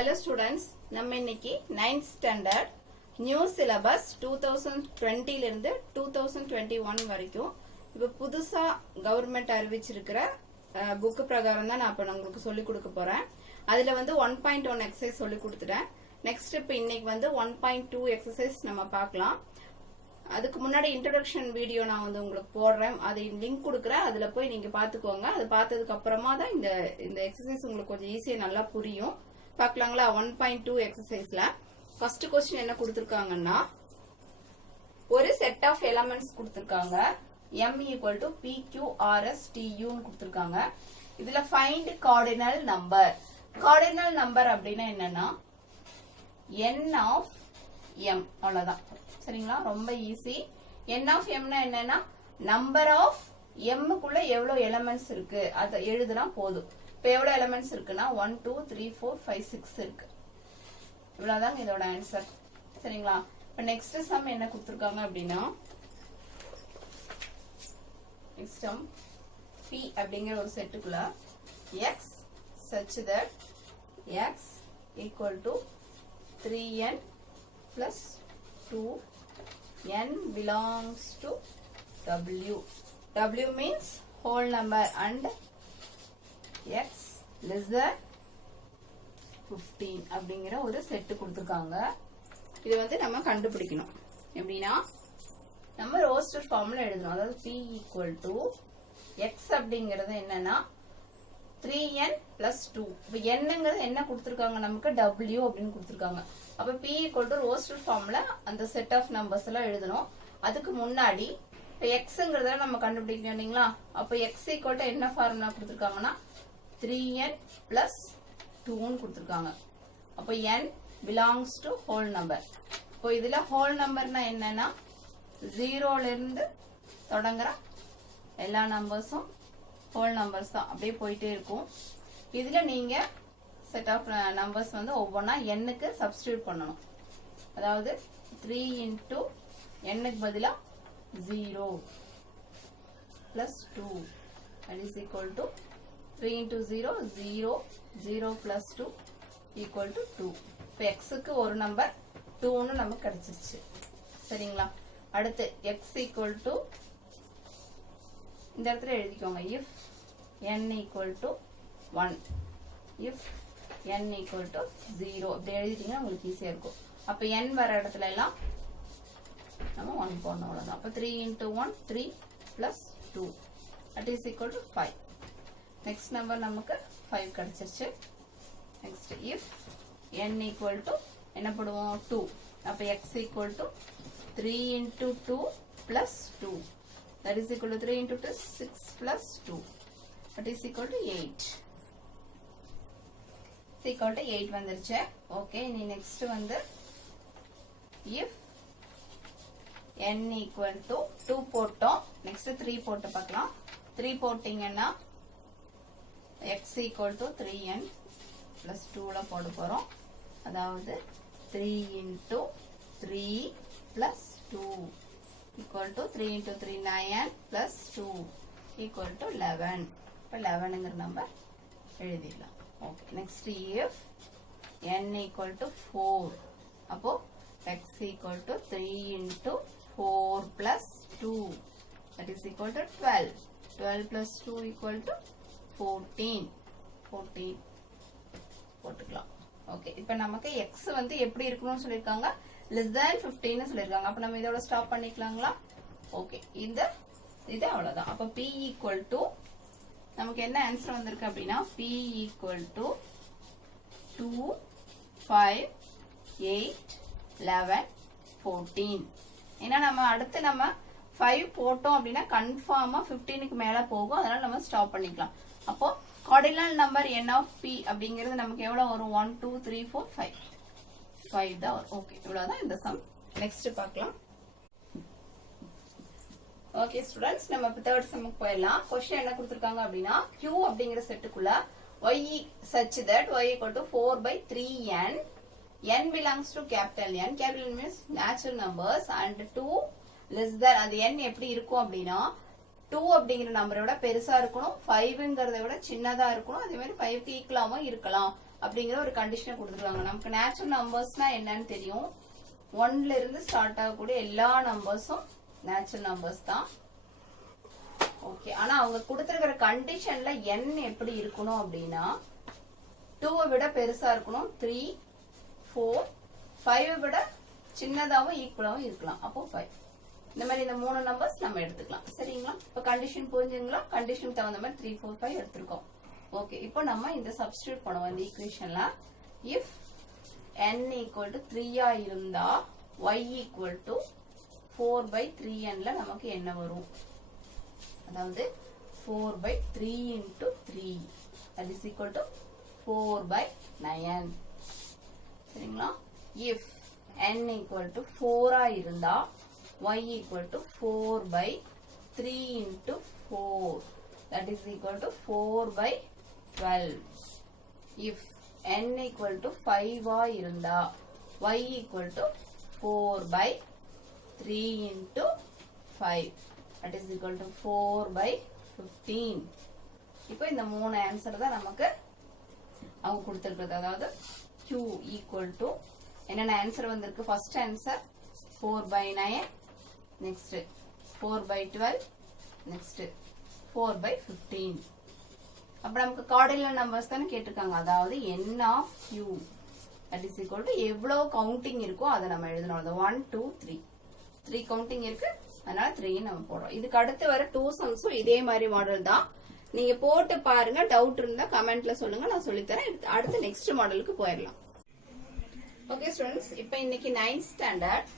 Hello students, நம்ம இன்னைக்கு 9th standard new syllabus 2020 ல இருந்து 2021 வரைக்கும் இப்ப புதுசா கவர்மெண்ட் அறிவிச்சிருக்கிற புக் பிரகாரம் தான் நான் இப்ப உங்களுக்கு சொல்லி கொடுக்க போறேன். அதுல வந்து 1.1 எக்ஸசைஸ் சொல்லி கொடுத்துட்டேன். நெக்ஸ்ட் இப்ப இன்னைக்கு வந்து 1.2 எக்ஸசைஸ் நம்ம பார்க்கலாம். அதுக்கு முன்னாடி இன்ட்ரோடக்ஷன் வீடியோ நான் வந்து உங்களுக்கு போடுறேன். அது லிங்க் கொடுக்குறேன். அதுல போய் நீங்க பாத்துக்கோங்க. அது பார்த்ததுக்கு அப்புறமா தான் இந்த எக்ஸசைஸ் உங்களுக்கு கொஞ்சம் ஈஸியா நல்லா புரியும். பார்க்கலாங்களா? 1.2 எக்ஸசைஸ்ல ஃபர்ஸ்ட் क्वेश्चन என்ன கொடுத்திருக்காங்கன்னா, ஒரு செட் ஆஃப் எலிமெண்ட்ஸ் கொடுத்திருக்காங்க. m = pqrstu ன்னு கொடுத்திருக்காங்க. இதுல find cardinal number. Cardinal number அப்படின்னா என்னன்னா n ஆஃப் m, அவ்வளவுதான். சரிங்களா? ரொம்ப ஈஸி. n ஆஃப் m னா என்னன்னா நம்பர் ஆஃப் m குள்ள எவ்வளவு எலிமெண்ட்ஸ் இருக்கு அதை எழுதுனா போதும். இப்ப எவ்வளவு எலிமெண்ட்ஸ் இருக்குன்னா 1 2 3 4 5 6 இருக்கு. இவ்வளவுதான் இதோட ஆன்சர். சரிங்களா? இப்ப நெக்ஸ்ட் சம் என்ன கொடுத்திருக்காங்க அப்படின்னா, நெக்ஸ்ட் சம் p அப்படிங்கிற ஒரு செட்டுக்குள்ள x such that x equal to 3n plus 2n belongs to w. w means whole number and x less than 15 அப்படிங்கிற ஒரு செட் கொடுத்திருக்காங்க. இது வந்து நம்ம கண்டுபிடிக்கணும். எப்படின்னா நம்ம ரோஸ்டர் ஃபார்ம்ல எழுதணும். அதாவது p equal to x அப்படிங்கிறது என்னன்னா 3n plus 2. இப்ப என்னங்கிறது என்ன கொடுத்திருக்காங்க, நமக்கு w அப்படின்னு கொடுத்திருக்காங்க. அப்ப p equal to ரோஸ்டர் ஃபார்ம்ல அந்த செட் ஆஃப் நம்பர்ஸ் எல்லாம் எழுதணும். அதுக்கு முன்னாடி இப்ப xங்கிறத நம்ம கண்டுபிடிக்கணும் இல்லைங்களா? அப்ப x equal to என்ன ஃபார்முலா கொடுத்திருக்காங்கன்னா 3n plus 2 ன்னு கொடுத்திருக்காங்க. அப்ப n belongs to whole number. இப்போ இதுல whole numberனா என்னன்னா 0 ல இருந்து தொடங்குற எல்லா நம்பர்ஸும் whole numbers தான். அப்படியே போயிட்டே இருக்கும். இதுல நீங்க செட் ஆஃப் நம்பர்ஸ் வந்து ஒவ்வொன்னா n க்கு சப்ஸ்டிட்யூட் பண்ணணும். அதாவது 3 into n க்கு பதிலா 0 plus 2 that is equal to 3 into 0 0 0 plus 2 equal to 2. இப்போ x க்கு ஒரு நம்பர் 2 ன்னு நமக்கு கிடைச்சிருச்சு. சரிங்களா? அடுத்து x equal to இந்த இடத்துல எழுதிக்கோங்க. if n equal to 1, if n equal to 0 அப்படி எழுதிட்டீங்கன்னா உங்களுக்கு ஈஸியா இருக்கும். அப்ப n வர இடத்துல எல்லாம் நம்ம 1 போடணும். அவ்வளவுதான். அப்ப 3 into 1 3 plus 2 that is equal to 5. Next number நமக்கு 5 கிடைச்சிருச்சு. Next if n equal to என்ன போடுவோம் 2. அப்ப x equal to 3 into 2 plus 2 that is equal to 3 into 2 6 plus 2 that is equal to 8. equal to 8 வந்துருச்சு. ஓகே, இனி next வந்து if n equal to 2 போட்டோம். Next 3 போட்டு பார்க்கலாம். 3 போட்டீங்கன்னா x equal to 3n plus 2 ல போட போறோம். அதாவது 3 into 3 plus 2 equal to 3 into 3 9 plus 2 equal to 11. இப்போ 11ங்கிற நம்பர் எழுதிடலாம். Okay, next if n equal to 4, அப்போ x equal to 3 into 4 plus 2 that is equal to 12. 12 plus 2 equal to 14. 14 போட்டுக்கலாம். Okay, இப்போ நமக்கு x வந்து எப்படி இருக்கணும்னு சொல்லிருக்காங்க, less than 15 ன்னு சொல்லிருக்காங்க. அப்ப நம்ம இதோட ஸ்டாப் பண்ணிக்கலாங்களா? ஓகே, இது அவ்வளவுதான். அப்ப p equal to நமக்கு என்ன ஆன்சர் வந்திருக்கு அப்படின்னா p equal to 2 5 8 11 14. ஏன்னா நம்ம அடுத்து நம்ம 5 போட்டோம் அப்படின்னா கன்ஃபார்மா 15க்கு மேல போகும். அதனால நம்ம ஸ்டாப் பண்ணிக்கலாம். அப்போ cardinal number n of p அப்படிங்கிறது நமக்கு எவ்வளவு வரும்? 1 2 3 4 5 தான் வரும். ஓகே, இவ்வளவுதான் இந்த சம். நெக்ஸ்ட் பார்க்கலாம். ஓகே ஸ்டூடெண்ட்ஸ், நம்ம இப்ப தேர்ட் சம்முக்கு போயிடலாம். क्वेश्चन என்ன கொடுத்திருக்காங்க அப்படின்னா, q அப்படிங்கிற செட்டுக்குள்ள y such that y equal to 4 by 3n, n belongs to capital N. capital N means natural numbers and 2 less than, அது n எப்படி இருக்கும் அப்படின்னா 2 அப்படிங்கிற நம்பரை விட பெருசா இருக்கணும், 5ங்கிறத விட சின்னதா இருக்கணும், அதே மாதிரி 5க்கு ஈக்குவலாவும் இருக்கலாம் அப்படிங்கிற ஒரு கண்டிஷனை கொடுத்துருக்காங்க. நமக்கு நேச்சுரல் நம்பர்ஸ்னா என்னன்னு தெரியும். 1ல இருந்து ஸ்டார்ட் ஆகக்கூடிய எல்லா நம்பர்ஸும் நேச்சுரல் நம்பர்ஸ் தான். ஓகே, ஆனா அவங்க கொடுத்திருக்கிற கண்டிஷன்ல n எப்படி இருக்கணும் அப்படின்னா 2 விட பெருசா இருக்கணும், 3, 4, 5 விட சின்னதாவும் ஈக்குவலாவும் இருக்கலாம், அப்போ 5. இந்த மாதிரி இந்த 3 நம்பர்ஸ் நம்ம எடுத்துக்கலாம். சரிங்களா? இப்ப கண்டிஷன் புரிஞ்சுங்களா? கண்டிஷனுக்கு தகுந்த மாதிரி 3, 4, 5 எடுத்திருக்கோம். ஓகே, இப்போ நம்ம இந்த சப்ஸ்டிட்யூட் பண்ணுவோம் இந்த ஈக்குவேஷன்ல. இஃப் n ஈக்குவல் டு 3 இருந்தா y ஈக்குவல் டு 4/3n நமக்கு என்ன வரும்? அதாவது 4/3 into 3 that is equal to 4/9. சரிங்களா? if n equal to 4 இருந்தா y equal to 4/3 into 4 that is equal to 4/12. if n equal to 5 இருந்தா y equal to 4/3 into 5 that is equal to 4/15. இப்போ இந்த 3 answer தான் நமக்கு அவங்க கொடுத்திருக்கிறது. அதாவது q equal to என்னென்ன ஆன்சர் வந்திருக்கு? First answer 4/9, next 4/12, next 4/15. அப்ப நமக்கு கார்டினல் நம்பர்ஸ் தானே கேட்டிருக்காங்க. அதாவது n of q that is equal to எவ்வளவு கவுண்டிங் இருக்கோ அதை நம்ம எழுதணும். அது 1, 2, 3 கவுண்டிங் இருக்கு, அதனால 3 நம்ம போடுறோம். இதுக்கு அடுத்து வர 2 சம்ஸும் இதே மாதிரி மாடல் தான். நீங்க போட்டு பாருங்க, டவுட் இருந்தா கமெண்ட்ல சொல்லுங்க, நான் சொல்லித்தரேன். அடுத்து நெக்ஸ்ட் மாடலுக்கு போயிடலாம். ஓகே ஸ்டூடெண்ட்ஸ், இப்போ இன்னைக்கு 9th ஸ்டாண்டர்ட்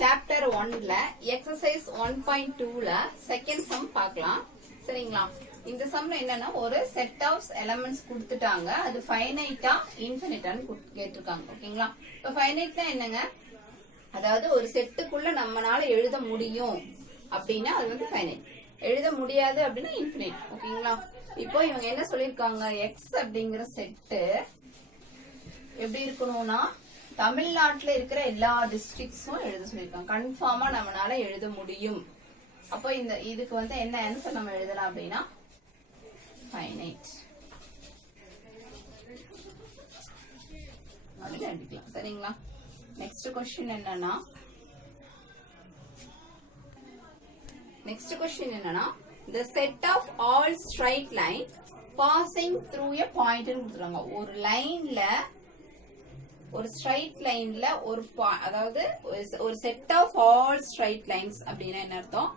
சாப்டர் 1ல எக்ஸசைஸ் 1.2ல செகண்ட் சம் பார்க்கலாம். சரிங்களா? இந்த சம்ல என்னன்னா ஒரு செட் ஆஃப் எலிமெண்ட்ஸ் கொடுத்துட்டாங்க. அது ஃபைனைட்டா இன்ஃபினிட்டான்னு கேட்டிருக்காங்க. ஓகேங்களா? இப்போ ஃபைனைட்னா என்னங்க? அதாவது ஒரு செட்டுக்குள்ள நம்மளால எழுத முடியும் அப்படின்னா அது வந்து ஃபைனைட், எழுத முடியாது அப்படின்னா இன்ஃபினிட். ஓகேங்களா? இப்போ இவங்க என்ன சொல்லிருக்காங்க? எக்ஸ் அப்படிங்கிற செட்டு எப்படி இருக்கணும்னா தமிழ்நாட்டுல இருக்கிற எல்லா டிஸ்ட்ரிக்ட்ஸும் எழுத சொல்லிருக்காங்க. கன்ஃபார்மா நம்மளால எழுத முடியும். அப்போ இந்த இதுக்கு வந்து என்ன ஆன்சர் நம்ம எழுதலாம் அப்படின்னா ஃபைனைட் அப்படின்னு எழுதிக்கலாம். சரிங்களா? நெக்ஸ்ட் கொஸ்டின் என்னன்னா the set of all straight line passing through a point ன்னு கொடுத்துறாங்க. ஒரு லைன்ல, ஒரு ஸ்ட்ரைட் லைன்ல ஒரு அதாவது ஒரு set of all straight lines அப்படின்னா என்ன அர்த்தம்?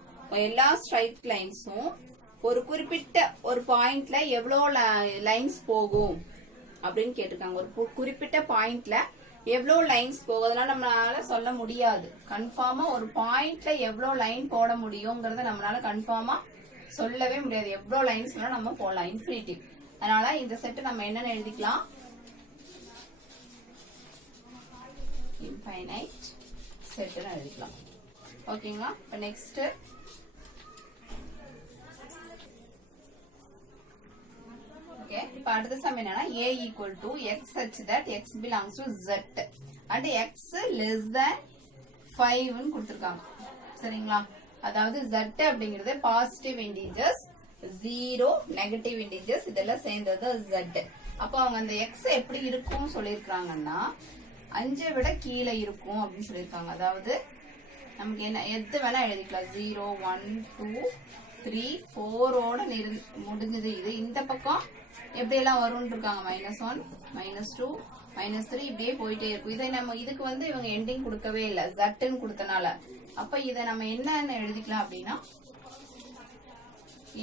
எல்லா ஸ்ட்ரைட் லைன்ஸும் ஒரு குறிப்பிட்ட ஒரு பாயிண்ட்ல எவ்வளவு லைன்ஸ் போகும் அப்படின்னு கேட்டிருக்காங்க. ஒரு குறிப்பிட்ட பாயிண்ட்ல எவ்வளவு லைன்ஸ் போகும் அதெல்லாம் நம்மளால சொல்ல முடியாது. கன்ஃபார்மா ஒரு பாயிண்ட்ல எவ்வளவு லைன் போட முடியும்ங்கறத நம்மளால கன்ஃபார்மா சொல்லவே முடியாது. எவ்வளவு லைன்ஸ் வேணா நம்ம போடலாம், இன்ஃபினிட்டிவ். அதனால இந்த செட் நம்ம என்னன்னு எழுதிக்கலாம்? இன்ஃபைனைட் செட்னு எழுதிக்கலாம். ஓகேங்களா? இப்போ நெக்ஸ்ட் இப்ப அடுத்த சம் என்னன்னா a equal to x such that x belongs to z and x less than 5 ன்னு கொடுத்திருக்காங்க. சரிங்களா? அதாவது z அப்படிங்கிறது பாசிட்டிவ் இன்டிஜர்ஸ், 0 நெகட்டிவ் இன்டிஜர்ஸ், இதெல்லாம் சேர்ந்தது z. அப்போ அவங்க அந்த x எப்படி இருக்கும் சொல்லிருக்காங்கன்னா 5 விட கீழே இருக்கும் அப்படின்னு சொல்லிருக்காங்க. அதாவது நமக்கு என்ன எது வேணா எழுதிக்கலாம். 0, 1, 2, 3, 4ஓட முடிஞ்சது. இது இந்த பக்கம் எப்படி எல்லாம் வரும்னு இருக்காங்க. -1, -2, -3 இப்படியே போயிட்டே இருக்கும். இதை நம்ம இதுக்கு வந்து இவங்க எண்டிங் கொடுக்கவே இல்லை, ஜட்டுன்னு கொடுத்தனால. அப்ப இதை நம்ம என்னன்னு எழுதிக்கலாம் அப்படின்னா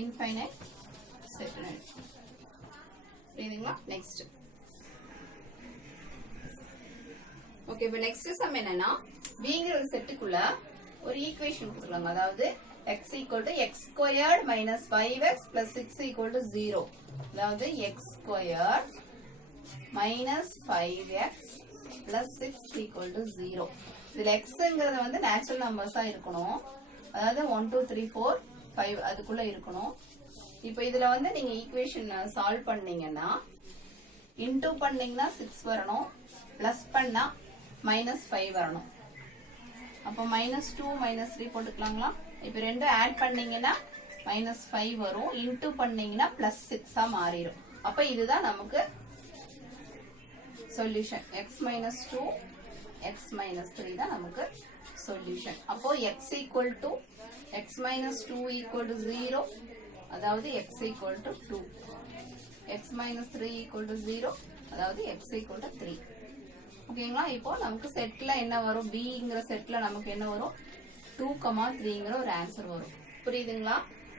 இன்ஃபைனைட் செட். புரியுதுங்களா? நெக்ஸ்ட் ஓகே, இப்ப நெக்ஸ்ட் சம் என்னன்னா பிங்கிற ஒரு செட்டுக்குள்ள ஒரு ஈக்குவேஷன் கொடுத்துருக்காங்க. அதாவது x equal to x squared minus 5x plus 6 equal to 0. அதாவது x squared minus 5x plus 6 equal to 0. இதுல xங்கிறது வந்து நேச்சுரல் நம்பர்ஸா இருக்கணும். அதாவது 1, 2, 3, 4, 5 அதுக்குள்ள இருக்கணும். இப்போ இதுல வந்து நீங்க ஈக்குவேஷன் சால்வ் பண்ணீங்கன்னா இன்டூ பண்ணீங்கன்னா 6 வரணும், பிளஸ் பண்ணா -5 வரணும். அப்போ -2 -3 போட்டுக்கலாங்களா? இப்ப ரெண்டும் ஆட் பண்ணீங்கன்னா -5 வரும், இன்டூ பண்ணீங்கன்னா +6 மாறிடும். அப்ப இதுதான் நமக்கு solution. x minus 2 x minus 3 தான் நமக்கு சொல்யூஷன். அப்போ x equal to x minus 2 equal to 0, அதாவது x equal to 2, x minus 3 equal to 0, அதாவது x equal to 3. ஓகேங்களா? இப்போ நமக்கு செட்ல என்ன வரும்? bங்கிற செட்ல நமக்கு என்ன வரும்? 2, 3ங்கிற ஒரு ஆன்சர் வரும். புரியுதுங்களா?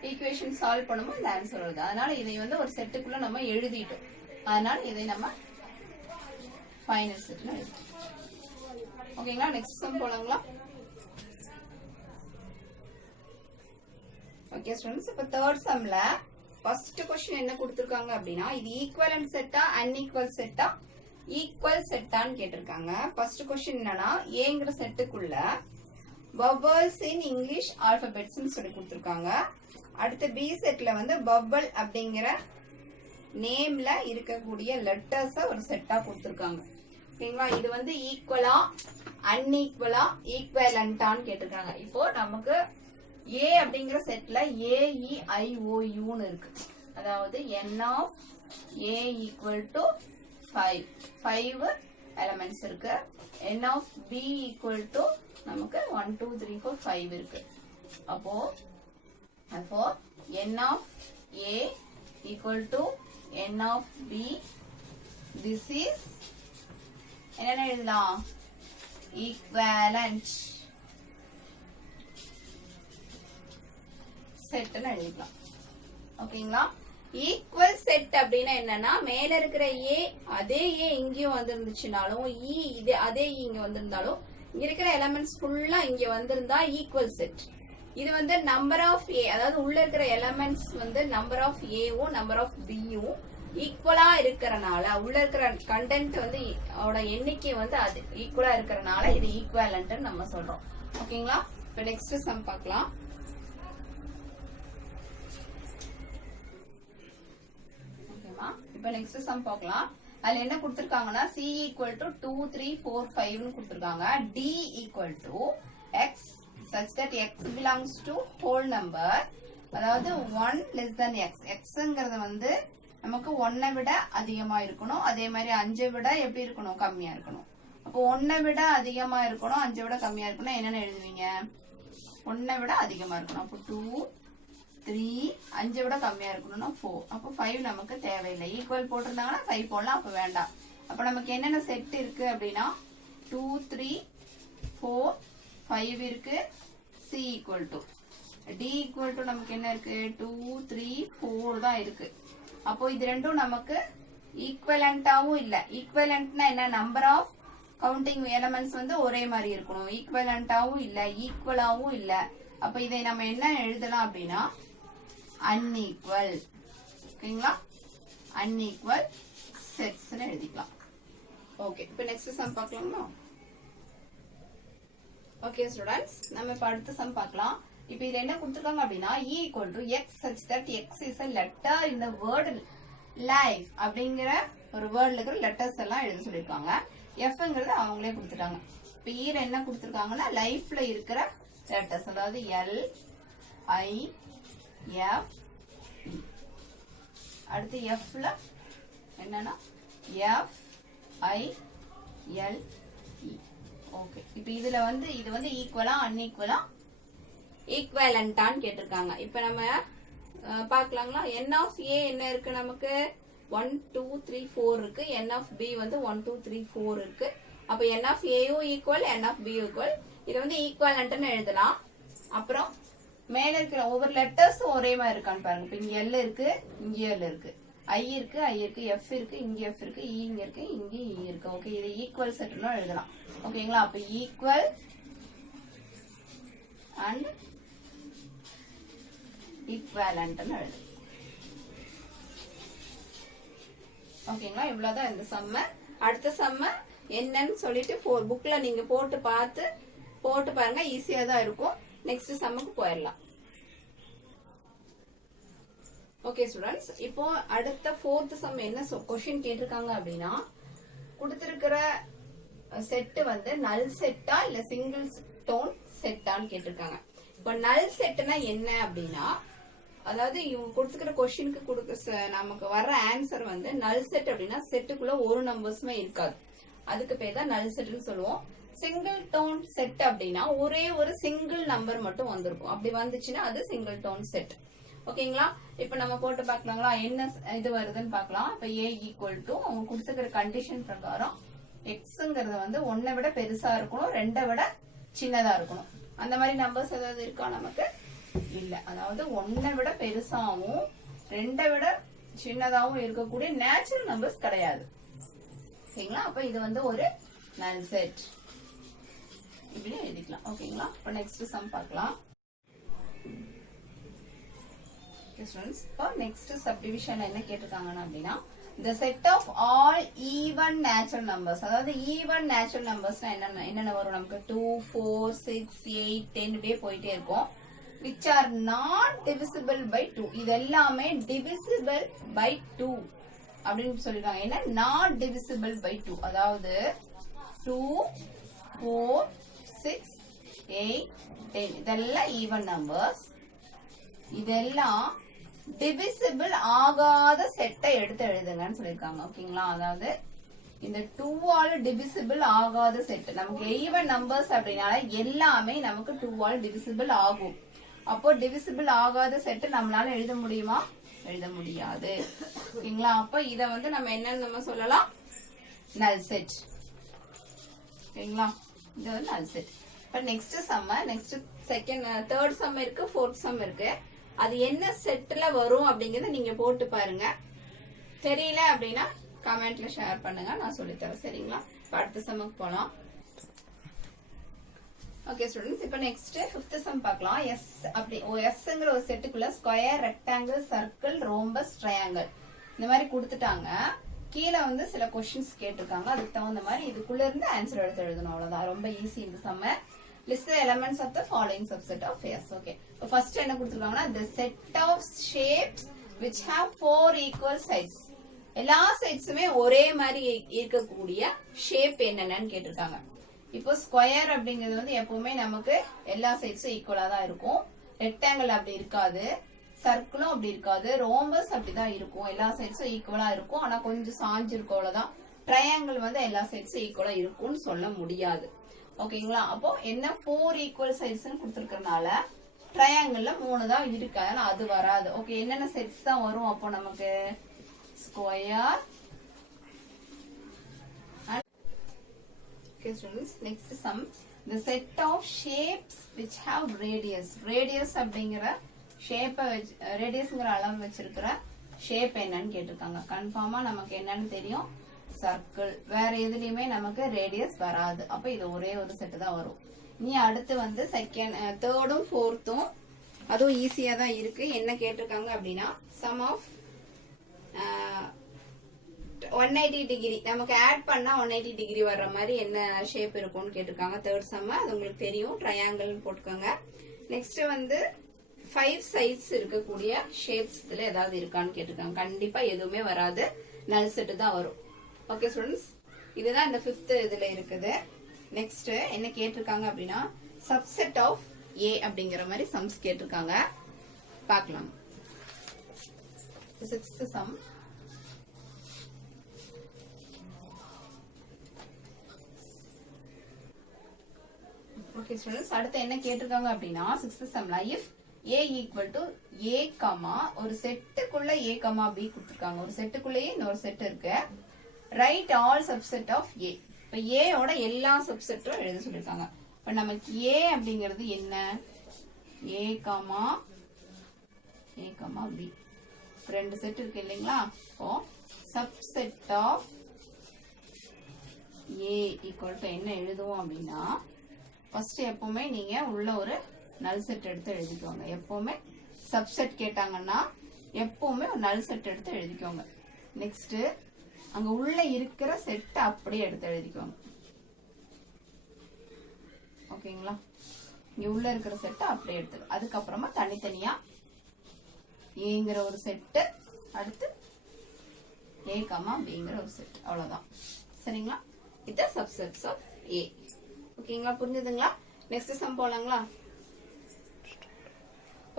ஈக்குவேஷன் சால்வ் பண்ணும்போது இந்த ஆன்சர் வருது. அதனால இதை வந்து ஒரு செட்டுக்குள்ள நம்ம எழுதிட்டோம். அதனால இதை நம்ம ஃபைனல் செட்ல எழுதிட்டோம். ஓகேங்களா? நெக்ஸ்ட் சம் போலாங்களா? ஓகே ஸ்டூடண்ட்ஸ், இப்ப தேர்ட் சம்ல ஃபர்ஸ்ட் क्वेश्चन என்ன கொடுத்திருக்காங்க அப்படினா இது ஈக்குவலன்ட் செட்டா அன்ஈக்குவல் செட்டா ஈக்குவல் செட்டான்னு கேட்டிருக்காங்க. ஃபர்ஸ்ட் क्वेश्चन என்னன்னா ஏங்கற செட்டுக்குள்ள பபிள்ஸ் இன் இங்கிலீஷ் ஆல்பபெட்ஸ் னு சொல்லி கொடுத்திருக்காங்க. அடுத்து பி செட்ல வந்து பபிள் அப்படிங்கற நேம்ல இருக்கக்கூடிய லெட்டர்ஸ் ஒரு செட்டா கொடுத்திருக்காங்க. ஓகேங்களா? இது வந்து ஈக்குவலா அன்ஈக்குவலா ஈக்குவலன்ட்டான்னு கேட்டிருக்காங்க. இப்போ நமக்கு A அப்படிங்கிற செட்ல AEIOU ன்னு இருக்கு. அதாவது n of A equal to 5 elements இருக்கு. n of B equal to நமக்கு 1 2 3 4 5 இருக்கு. அப்போ n of A equal to n of B, this is என்ன எழுதலாம்? ஈக்குவலன்ட் செட் எழுதிக்கலாம். ஓகேங்களா? ஈக்குவல் செட் அப்படின்னா என்னன்னா மேல இருக்கிற ஏ அதே ஏ இங்கேயும் வந்திருந்துச்சுனாலும் அதே இங்க வந்திருந்தாலும் இங்க இருக்கிற எலிமெண்ட்ஸ் ஃபுல்லா இங்க வந்திருந்தா ஈக்குவல் செட். இது வந்து நம்பர் ஆஃப் ஏ, அதாவது உள்ள இருக்கிற எலிமெண்ட்ஸ் வந்து நம்பர் ஆஃப் ஏவும் நம்பர் ஆஃப் பியும் ஈக்குவலா இருக்கறனால உள்ள இருக்கிற கண்டென்ட் வந்து எண்ணிக்கை வந்து அது ஈக்குவலா இருக்கறனால இது ஈக்குவலன்ட் நம்ம சொல்றோம். ஓகேங்களா? இப்ப நெக்ஸ்ட் சம் பார்க்கலாம். இப்ப நெக்ஸ்ட் சம் பார்க்கலாம். அதுல என்ன கொடுத்திருக்காங்கன்னா c equal to 2 3 4 5 னு கொடுத்திருக்காங்க. d equal to x such that x belongs to whole number, அதாவது 1 less than x. xங்கிறது வந்து நமக்கு 1 விட அதிகமா இருக்கணும். அதே மாதிரி 5 விட எப்படி இருக்கணும்? கம்மியா இருக்கணும். அப்போ 1 விட அதிகமா இருக்கணும், 5 விட கம்மியா இருக்கணும். என்னன்னு எழுதுவீங்க? 1 விட அதிகமா இருக்கணும். அப்போ 2 3, 5 விட கம்மியா இருக்கணும்னா 4. அப்போ 5 நமக்கு தேவையில்லை. ஈக்குவல் போட்டிருந்தாங்கன்னா 5 போடலாம். அப்ப வேண்டாம். அப்ப நமக்கு என்னென்ன செட் இருக்கு அப்படின்னா 2 3 4 5 இருக்கு. C equal to D equal to நமக்கு என்ன இருக்கு? 2 3 4 தான் இருக்கு. அப்போ இது ரெண்டும் நமக்கு ஈக்குவலண்டாவும் இல்ல. ஈக்குவலண்ட்னா என்ன? நம்பர் ஆஃப் கவுண்டிங் எலிமெண்ட்ஸ் வந்து ஒரே மாதிரி இருக்கணும். ஈக்குவலண்டாவும் இல்ல, ஈக்குவலாவும் இல்ல. அப்ப இதை நம்ம என்ன எழுதலாம் அப்படின்னா அன்ஈக்குவல். ஓகேங்களா? அன்ஈக்குவல் செட்ஸ் எழுதிக்கலாம். ஓகே, இப்ப நெக்ஸ்ட் சம் பார்க்கலாமா? ஓகே ஸ்டூடண்ட்ஸ், நம்ம இப்ப அடுத்த சம் பார்க்கலாம். இப்ப இதுல என்ன கொடுத்திருக்காங்க அப்படின்னா E equal to x such that x is a letter in the word life அப்படிங்கிற ஒரு வேர்ட்ல இருக்கிற லெட்டர்ஸ் எல்லாம் எழுத சொல்லிருக்காங்க. Fங்கிறது அவங்களே கொடுத்துட்டாங்க. இப்ப E ல என்ன கொடுத்திருக்காங்கன்னா லைஃப்ல இருக்கிற லெட்டர்ஸ், அதாவது L I F E. அடுத்து F ல என்னன்னா F I L E. Okay, இப்ப இதுல வந்து இது வந்து ஈக்குவலா அன்ஈக்குவலா ஈக்குவலண்டான்னு கேட்டிருக்காங்க. இப்ப நம்ம பாக்கலாங்களா? n of A என்ன இருக்கு? நமக்கு 1 2 3 4 இருக்கு. n of B வந்து 1 2 3 4 இருக்கு. அப்ப n of A equal n of B equal. இது வந்து ஈக்குவலண்ட்னு எழுதலாம். அப்புறம் மேல இருக்கிற ஒவ்வொரு லெட்டர்ஸ் ஒரே மாதிரி இருக்கான்னு பாருங்க. இப்ப இங்க L இருக்கு, இங்க L இருக்கு, I இருக்கு, I இருக்கு, F இருக்கு, இங்க F இருக்கு, E இங்க இருக்கு, இங்க E இருக்கு. ஓகே, இது ஈக்குவல் செட்னு எழுதலாம். ஓகேங்களா? அப்ப ஈக்குவல் அண்ட் ஈக்குவலன்ட்னு எழுதலாம். ஓகேங்களா? இவ்வளவுதான் இந்த சம்ம. அடுத்த சம்ம என்னன்னு சொல்லிட்டு புக்ல நீங்க போட்டு பாருங்க. ஈஸியா தான் இருக்கும். நெக்ஸ்ட் சம்முக்கு போயிடலாம். ஓகே ஸ்டூடண்ட்ஸ், இப்போ அடுத்த ஃபோர்த் சம் என்ன क्वेश्चन கேட்டிருக்காங்க அப்படின்னா கொடுத்திருக்கிற செட் வந்து நல் செட்டா இல்ல சிங்கிள் டோன் செட்டான்னு கேட்டிருக்காங்க. இப்போ நல் செட்னா என்ன அப்படின்னா அதாவது இவங்க கொடுத்துக்கிற கொஸ்டினுக்கு நமக்கு வர்ற ஆன்சர் வந்து நல் செட் அப்படின்னா செட்டுக்குள்ள ஒரு நம்பர்ஸுமே இருக்காது. அதுக்கு பேர் தான் நல் செட்னு சொல்லுவோம். சிங்கிள் டோன் செட் அப்படின்னா ஒரே ஒரு சிங்கிள் நம்பர் மட்டும் வந்திருக்கும். அப்படி வந்துச்சுன்னா அது சிங்கிள் டோன் செட். ஓகேங்களா? இப்ப நம்ம போட்டு பாக்கலாங்களா, என்ன இது வருதுன்னு பாக்கலாம். இப்ப a ஈக்குவல் டு அவங்க கொடுத்துக்கிற கண்டிஷன் பிரகாரம் எக்ஸ்ங்கிறது வந்து 1 விட பெருசா இருக்கணும், 2 விட சின்னதா இருக்கணும். அந்த மாதிரி நம்பர்ஸ் ஏதாவது இருக்கா நமக்கு? இல்ல. அதாவது 1 விட பெருசாவும் 2 விட சின்னதாவும் இருக்கக்கூடிய நேச்சுரல் நம்பர்ஸ் கிடையாது. ஓகேங்களா? அப்ப இது வந்து ஒரு நல் செட் இப்படி எழுதிக்கலாம். ஓகேங்களா? இப்ப நெக்ஸ்ட் சம் பார்க்கலாம். நெக்ஸ்ட் சப்டிவிஷன் என்ன கேட்டிருக்காங்கன்னா அப்படின்னா the set of all even natural numbers, அதாவது even natural numbers என்னென்ன வரும் நமக்கு 2, 4, 6, 8, 10 இப்படியே போயிட்டே இருக்கும். which are not divisible by 2, இது எல்லாமே divisible by 2 அப்படின்னு சொல்லிருக்காங்க. என்ன not divisible by 2, அதாவது 2, 4, 6, 8, 10 இதெல்லாம் even numbers. இதெல்லாம் டிவிசிபிள் ஆகாத செட்டை எடுத்து எழுதுங்கன்னு சொல்லிருக்காங்க. ஓகேங்களா? அதாவது இந்த 2 ஆல டிவிசிபிள் ஆகாத செட், நமக்கு ஈவன் நம்பர்ஸ் அப்படின்னால எல்லாமே நமக்கு 2 ஆல டிவிசிபிள் ஆகும். அப்போ டிவிசிபிள் ஆகாத செட் நம்மளால எழுத முடியுமா? எழுத முடியாது. ஓகேங்களா? அப்ப இத வந்து நம்ம என்னன்னு நம்ம சொல்லலாம், நல் செட். ஓகேங்களா? இது வந்து நல் செட். இப்ப நெக்ஸ்ட் சம்ம, நெக்ஸ்ட் தேர்ட் சம் இருக்கு, ஃபோர்த் சம் இருக்கு. அது என்ன செட்ல வரும் அப்படிங்கறத நீங்க போட்டு பாருங்க. தெரியல அப்படின்னா கமெண்ட்ல ஷேர் பண்ணுங்க, நான் சொல்லித்தரேன். சரிங்களா? அடுத்த சம்முக்கு போலாம். ஓகே ஸ்டூடெண்ட்ஸ், இப்ப நெக்ஸ்ட் ஃபிஃப்த் சம் பார்க்கலாம். எஸ் அப்படி எஸ்ங்கிற ஒரு செட்டுக்குள்ள square, rectangle, circle, rhombus, triangle இந்த மாதிரி கொடுத்துட்டாங்க. கீழே வந்து சில கொஸ்டின்ஸ் கேட்டிருக்காங்க. அதுக்கு தகுந்த மாதிரி இதுக்குள்ள இருந்து ஆன்சர் எடுத்து எழுதணும். அவ்வளவுதான், ரொம்ப ஈஸி இந்த சம்ம. List the elements of the following subset of S. Okay. So first என்ன கொடுத்திருக்காங்கன்னா the set of shapes which have 4 equal sides. எல்லா சைட்ஸுமே ஒரே மாதிரி இருக்கக்கூடிய ஷேப் என்னன்னு கேட்டிருக்காங்க. இப்போ ஸ்கொயர் அப்படிங்கிறது வந்து எப்பவுமே நமக்கு எல்லா சைட்ஸும் ஈக்குவலா தான் இருக்கும். ரெக்டாங்கிள் அப்படி இருக்காது, சர்க்கிளும் அப்படி இருக்காது, ரோம்பஸ் அப்படிதான் இருக்கும். எல்லா சைட்ஸும் ஈக்குவலா இருக்கும், ஆனா கொஞ்சம் சாஞ்சிருக்கும், அவ்வளவுதான். ட்ரையாங்கிள் வந்து எல்லா சைட்ஸும் ஈக்குவலா இருக்கும்னு சொல்ல முடியாது. ஓகேங்களா? அப்போ என்ன 4 ஈக்குவல் சைட்ஸ் கொடுத்திருக்கறனால ட்ரையாங்கிள்ல 3 தான் இருக்கு, அதனால அது வராது. ஓகே, என்னென்ன செட்ஸ் தான் வரும் அப்போ நமக்கு? Square. Okay students, next sum, the set of shapes which have radius. Radius அப்படிங்கிற ஷேப்பை ரேடியஸ்ங்கிற அளவு வச்சிருக்கிற ஷேப் என்னன்னு கேட்டிருக்காங்க. கன்ஃபார்மா நமக்கு என்னன்னு தெரியும், சர்க்கிள். வேற எதுலயுமே நமக்கு ரேடியஸ் வராது. அப்ப இது ஒரே ஒரு செட் தான் வரும். நீ அடுத்து வந்து தேர்டும் ஃபோர்த்தும் அதுவும் ஈஸியா தான் இருக்கு. என்ன கேட்டிருக்காங்க அப்படின்னா சம் ஆஃப் 180 டிகிரி நமக்கு ஆட் பண்ணா 180 டிகிரி வர்ற மாதிரி என்ன ஷேப் இருக்கும்னு கேட்டிருக்காங்க. தேர்ட் சம் அது உங்களுக்கு தெரியும், ட்ரையாங்கிள் போட்டுக்கோங்க. நெக்ஸ்ட் வந்து 5 சைட்ஸ் இருக்கக்கூடிய ஷேப்ஸ் இதுல ஏதாவது இருக்கான்னு கேட்டிருக்காங்க. கண்டிப்பா எதுவுமே வராது, நல் செட் தான் வரும். ஓகே ஸ்டூடெண்ட்ஸ், இதுதான் இந்த 5th இதுல இருக்குது. நெக்ஸ்ட் என்ன கேட்டிருக்காங்க அப்படின்னா சப்செட் ஆஃப் ஏ அப்படிங்கிற மாதிரி சம்ஸ் கேட்டிருக்காங்க. பார்க்கலாம். 6th some. ஓகே ஸ்டூடெண்ட்ஸ், அடுத்து என்ன கேட்டிருக்காங்க அப்படின்னா 6th சம்ல if a equal to a comma ஒரு செட்டுக்குள்ள a கமா b கொடுத்திருக்காங்க. ஒரு செட்டுக்குள்ளேயே இன்னொரு செட் இருக்கு. ரைட் ஆல் சப்செட் ஆஃப் ஏ. இப்ப ஏ ஓட எல்லா சப்செட்டும் எழுத சொல்லிருக்காங்க. இப்ப நமக்கு ஏ அப்படிங்கிறது என்ன? ஏ கமா பி ரெண்டு செட் இருக்கு இல்லைங்களா? இப்போ subset of A equal to என்ன எழுதுவோம் அப்படின்னா ஃபர்ஸ்ட் எப்பவுமே நீங்க உள்ள ஒரு நல் செட் எடுத்து எழுதிக்கோங்க. எப்பவுமே சப்செட் கேட்டாங்கன்னா எப்பவுமே ஒரு நல் செட் எடுத்து எழுதிக்கோங்க. நெக்ஸ்ட் அங்க உள்ள இருக்கிற செட் அப்படியே எடுத்து எழுதிக்கோங்க. ஓகேங்களா? இங்க உள்ள இருக்கிற செட் அப்படியே எடுத்து அதுக்கப்புறமா தனித்தனியா ஏங்கிற ஒரு செட்டு, அடுத்து ஏ கமா பிங்கிற ஒரு செட், அவ்வளவுதான். சரிங்களா? இது சப்செட்ஸ் ஆஃப் ஏ. ஓகேங்களா? புரிஞ்சுதுங்களா? நெக்ஸ்ட் சம் போலாங்களா?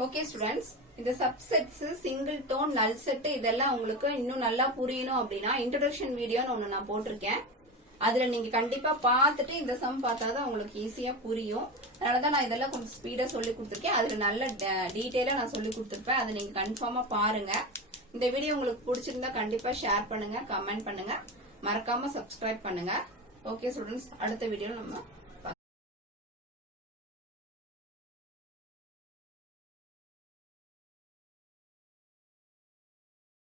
ஓகே ஸ்டூடெண்ட்ஸ், இந்த subsets, singleton, null set இதெல்லாம் உங்களுக்கு இன்னும் நல்லா புரியணும் அப்படின்னா இன்ட்ரோடக்ஷன் வீடியோன்னு ஒண்ணு நான் போட்டிருக்கேன். அதுல நீங்க கண்டிப்பா பார்த்துட்டு இந்த சம் பார்த்தாதான் உங்களுக்கு ஈஸியா புரியும். அதனாலதான் நான் இதெல்லாம் கொஞ்சம் ஸ்பீடா சொல்லி கொடுத்துருக்கேன். அதுல நல்ல டீட்டெயிலா நான் சொல்லி கொடுத்துருப்பேன். அதை நீங்க கன்ஃபார்மா பாருங்க. இந்த வீடியோ உங்களுக்கு பிடிச்சிருந்தா கண்டிப்பா ஷேர் பண்ணுங்க, கமெண்ட் பண்ணுங்க, மறக்காம சப்ஸ்கிரைப் பண்ணுங்க. ஓகே ஸ்டூடெண்ட்ஸ், அடுத்த வீடியோ நம்ம